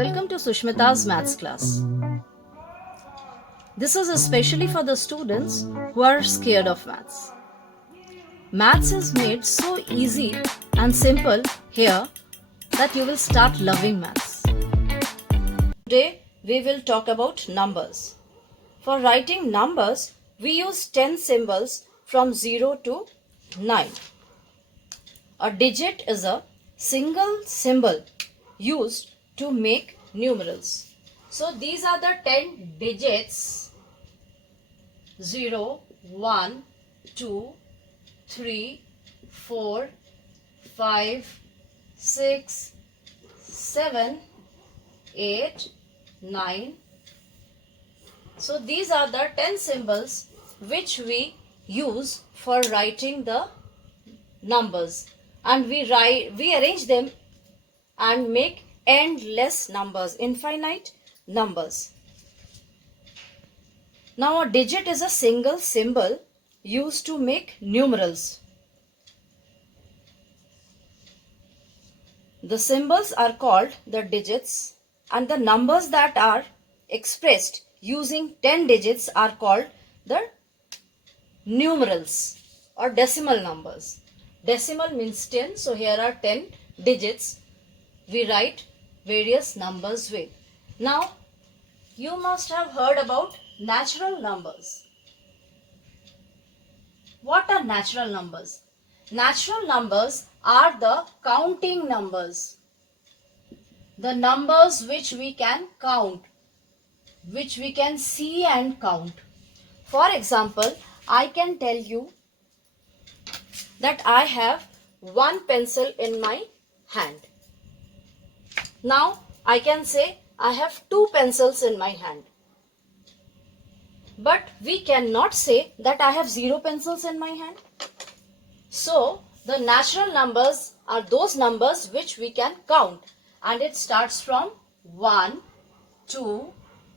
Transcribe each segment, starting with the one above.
Welcome to Sushmita's Maths class. This is especially for the students who are scared of maths. Maths is made so easy and simple here that you will start loving maths. Today we will talk about numbers. For writing numbers, we use 10 symbols from 0 to 9. A digit is a single symbol used to make numerals. So these are the 10 digits: 0, 1, 2, 3, 4, 5, 6, 7, 8, 9. So these are the 10 symbols which we use for writing the numbers, and we arrange them and make endless numbers, infinite numbers. Now a digit is a single symbol used to make numerals. The symbols are called the digits, and the numbers that are expressed using 10 digits are called the numerals or decimal numbers. Decimal means 10, so here are 10 digits we write various numbers with. Now, you must have heard about natural numbers. What are natural numbers? Natural numbers are the counting numbers. The numbers which we can count, which we can see and count. For example, I can tell you that I have one pencil in my hand. Now I can say I have two pencils in my hand. But we cannot say that I have 0 pencils in my hand. So the natural numbers are those numbers which we can count, and it starts from 1, 2,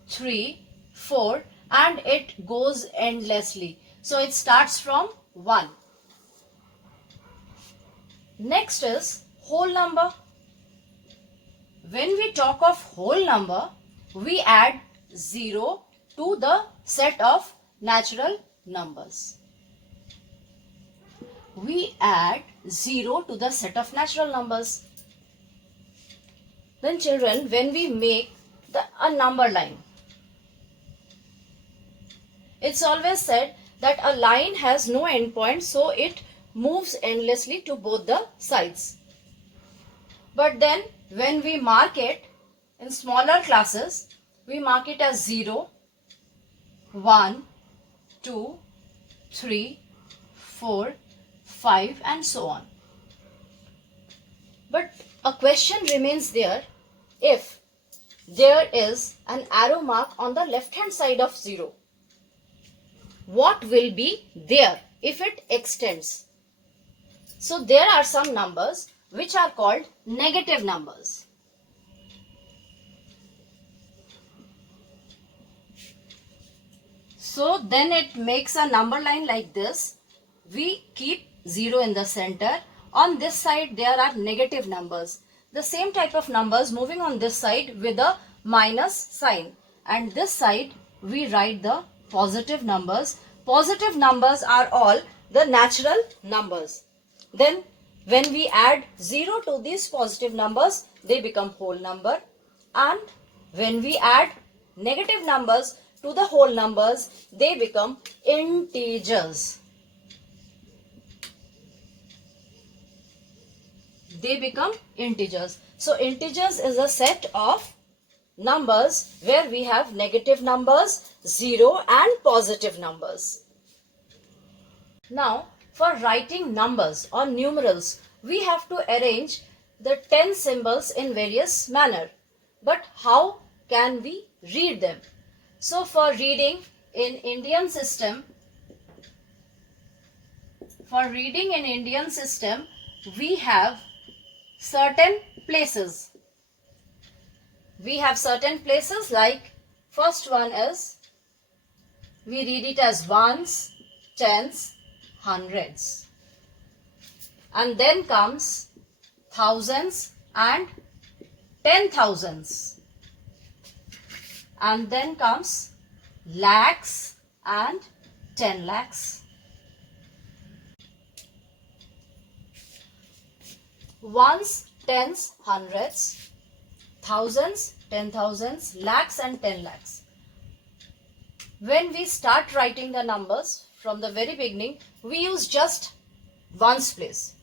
3, 4 and it goes endlessly. So it starts from 1. Next is whole number. When we talk of whole number, we add 0 to the set of natural numbers. We add 0 to the set of natural numbers. Then children, when we make a number line, it's always said that a line has no endpoint, so it moves endlessly to both the sides. But then when we mark it in smaller classes, we mark it as 0, 1, 2, 3, 4, 5 and so on. But a question remains there: if there is an arrow mark on the left hand side of 0, what will be there if it extends? So there are some numbers which are called negative numbers. So then it makes a number line like this. We keep 0 in the center. On this side there are negative numbers. The same type of numbers moving on this side with a minus sign. And this side we write the positive numbers. Positive numbers are all the natural numbers. Then when we add 0 to these positive numbers, they become whole number. And when we add negative numbers to the whole numbers, they become integers. They become integers. So integers is a set of numbers where we have negative numbers, 0 and positive numbers. Now, for writing numbers or numerals, we have to arrange the 10 symbols in various manner. But how can we read them? So for reading in Indian system, we have certain places. We have certain places, like first one is, we read it as ones, tens, hundreds. And then comes thousands and 10,000s. and then comes lakhs and 10 lakhs. Ones, tens, hundreds, thousands, 10,000s, lakhs and 10 lakhs. When we start writing the numbers from the very beginning, we use just ones place.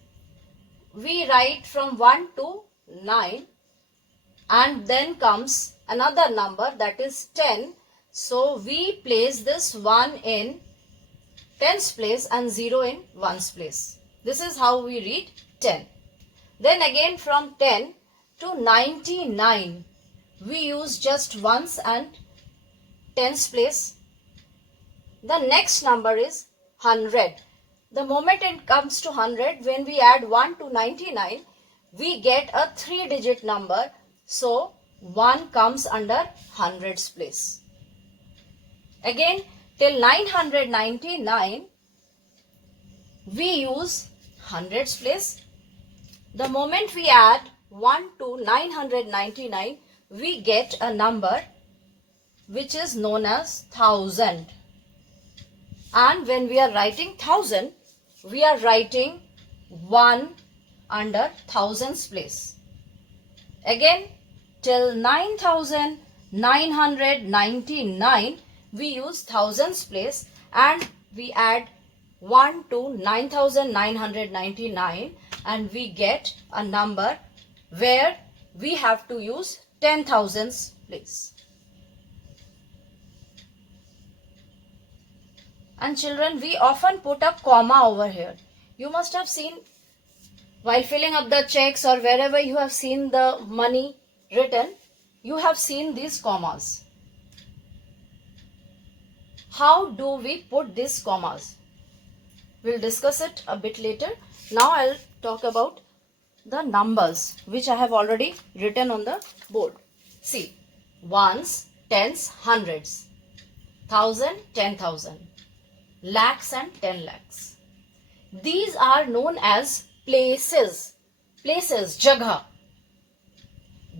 We write from 1 to 9 and then comes another number, that is 10. So we place this 1 in tens place and 0 in ones place. This is how we read 10. Then again from 10 to 99, we use just ones and tens place. The next number is 100. The moment it comes to 100, when we add 1 to 99, we get a 3-digit number. So 1 comes under hundreds place. Again till 999, we use hundreds place. The moment we add 1 to 999, we get a number which is known as 1000. And when we are writing 1000, we are writing 1 under thousands place. Again, till 9999, we use thousands place and we add 1 to 9999 and we get a number where we have to use 10,000s place. And children, we often put a comma over here. You must have seen while filling up the checks or wherever you have seen the money written, you have seen these commas. How do we put these commas? We'll discuss it a bit later. Now I'll talk about the numbers which I have already written on the board. See, ones, tens, hundreds, 1000, 10,000, lakhs and 10 lakhs. These are known as places. Places, jagha.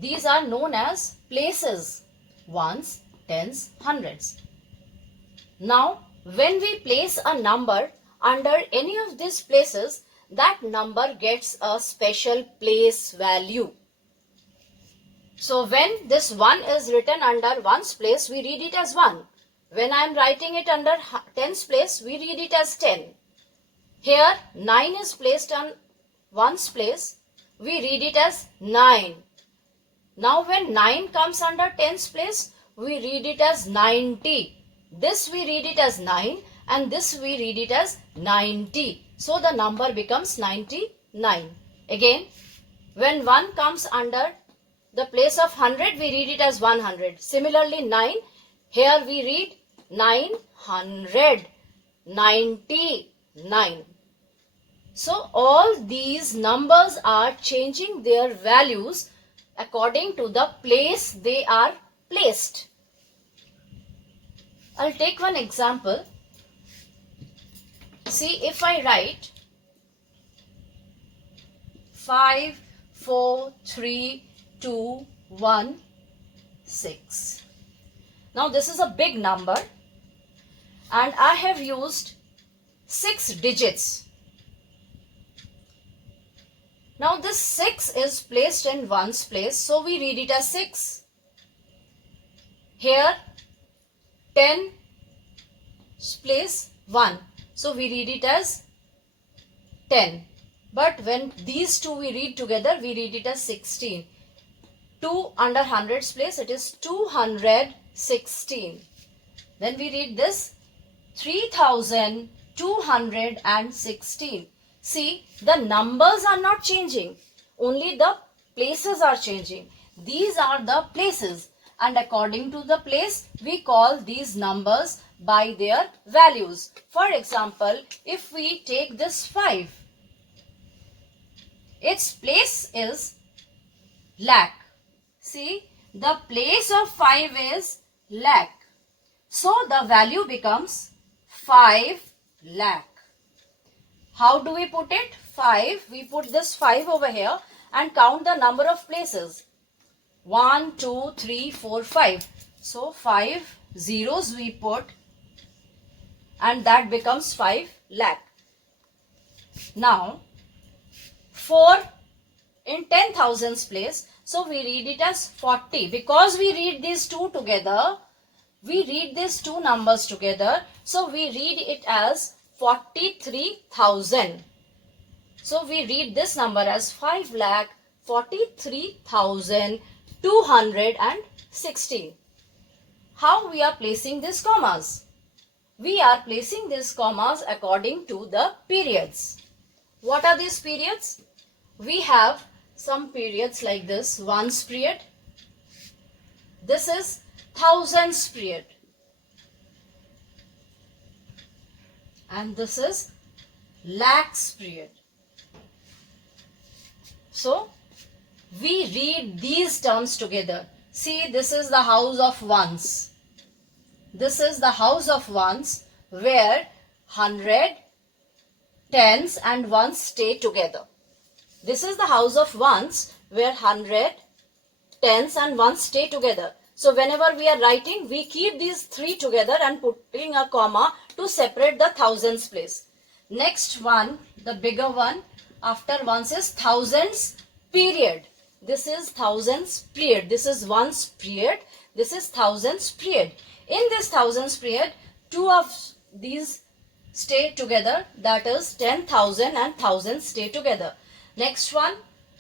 These are known as places. Ones, tens, hundreds. Now, when we place a number under any of these places, that number gets a special place value. So, when this 1 is written under ones place, we read it as 1. When I am writing it under tens place, we read it as 10. Here, 9 is placed on ones place, we read it as 9. Now, when 9 comes under tens place, we read it as 90. This we read it as 9 and this we read it as 90. So, the number becomes 99. Again, when 1 comes under the place of 100, we read it as 100. Similarly, 9, here we read 999. So, all these numbers are changing their values according to the place they are placed. I'll take one example. See, if I write 5, 4, 3, 2, 1, 6. Now this is a big number and I have used 6 digits. Now this 6 is placed in ones place, so we read it as 6. Here 10 place 1, so we read it as 10. But when these two we read together, we read it as 16. 2 under hundreds place, it is 216. Then we read this 3216. See, the numbers are not changing, only the places are changing. These are the places, and according to the place, we call these numbers by their values. For example, if we take this 5, its place is lakh. See, the place of 5 is lakh. So, the value becomes 5 lakh. How do we put it? 5, we put this 5 over here and count the number of places. 1, 2, 3, 4, 5. So 5 zeros we put, and that becomes 5 lakh. Now 4 in 10,000's place, so we read it as 40. Because we read these two together, we read these two numbers together, so we read it as 43,000. So we read this number as 5,43,216. How we are placing these commas? We are placing these commas according to the periods. What are these periods? We have some periods like this: ones period. This is thousands period. And this is lakhs period. So we read these terms together. See, this is the house of ones. This is the house of ones where 100, tens and ones stay together. This is the house of ones where 100, tens and ones stay together. So whenever we are writing, we keep these three together and putting a comma to separate the thousands place. Next one, the bigger one after ones is thousands period. This is thousands period. This is ones period. This is thousands period. In this thousands period, two of these stay together, that is 10,000 and 1,000 stay together. Next one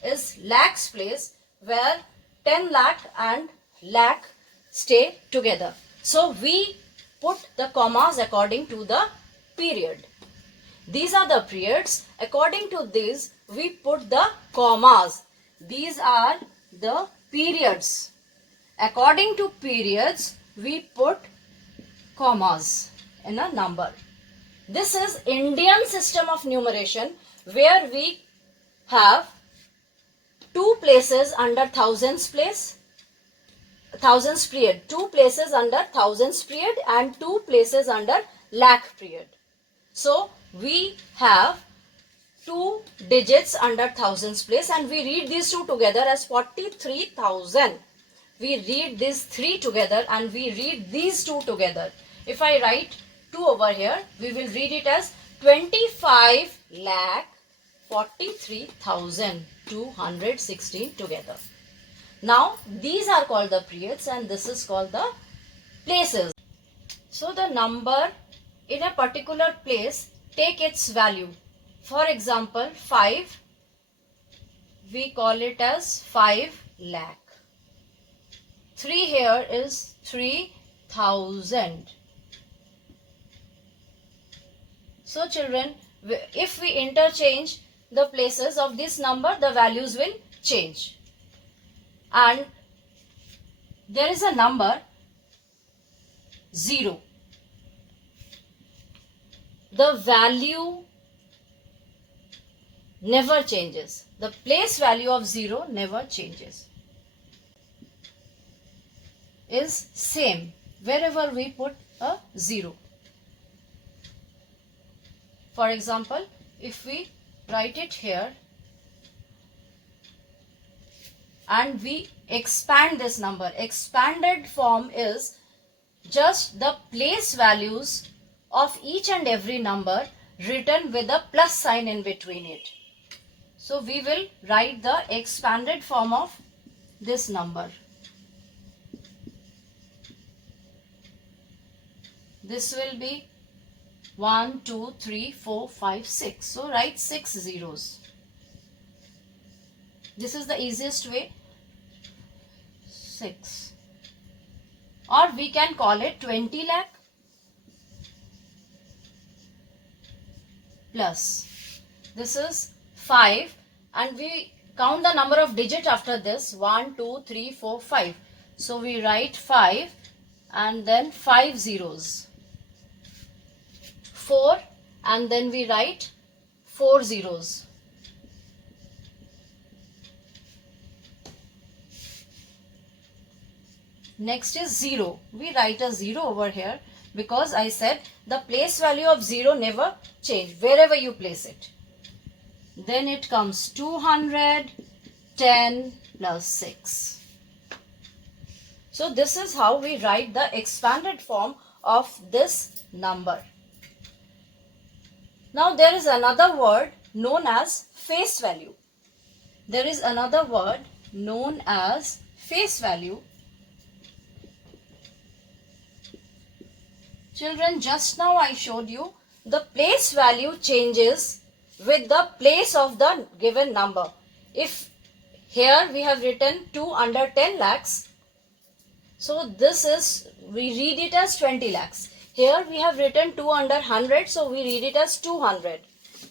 is lakhs place where 10 lakh and lakh stay together. So we put the commas according to the period. These are the periods. According to these, we put the commas. These are the periods. According to periods, we put commas in a number. This is Indian system of numeration where we have two places under thousands place, thousands period, two places under thousands period and two places under lakh period. So we have two digits under thousands place and we read these two together as 43,000. We read these three together and we read these two together. If I write 2 over here, we will read it as 25,43,216 together. Now these are called the periods and this is called the places. So the number in a particular place take its value. For example, 5, we call it as 5 lakh. 3 here is 3,000. So children, if we interchange the places of this number, the values will change. And there is a number 0. The value never changes. The place value of 0 never changes. Is same wherever we put a 0. For example, if we write it here and we expand this number, expanded form is just the place values of each and every number written with a plus sign in between it. So we will write the expanded form of this number. This will be 1, 2, 3, 4, 5, 6. So write 6 zeros. This is the easiest way. 6. Or we can call it 20 lakh plus. This is 5 and we count the number of digits after this. 1, 2, 3, 4, 5. So we write 5 and then 5 zeros. 4 and then we write 4 zeros. Next is 0. We write a 0 over here because I said the place value of 0 never change wherever you place it. Then it comes 210 plus 6. So this is how we write the expanded form of this number. Now there is another word known as face value. There is another word known as face value. Children, just now I showed you the place value changes with the place of the given number. If here we have written 2 under 10 lakhs, so this is, we read it as 20 lakhs. Here we have written 2 under 100, so we read it as 200.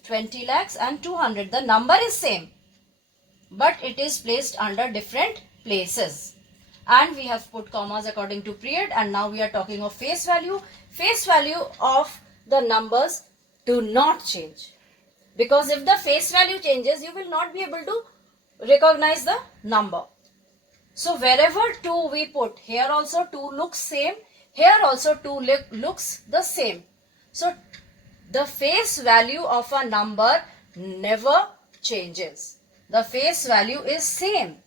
20 lakhs and 200. The number is same, but it is placed under different places. And we have put commas according to period, and now we are talking of face value. Face value of the numbers do not change, because if the face value changes, you will not be able to recognize the number. So wherever 2 we put, here also 2 looks same, here also 2 looks the same. So the face value of a number never changes. The face value is same.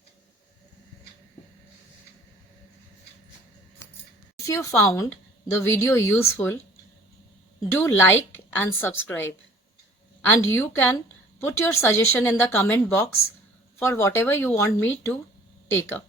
If you found the video useful, do like and subscribe. And you can put your suggestion in the comment box for whatever you want me to take up.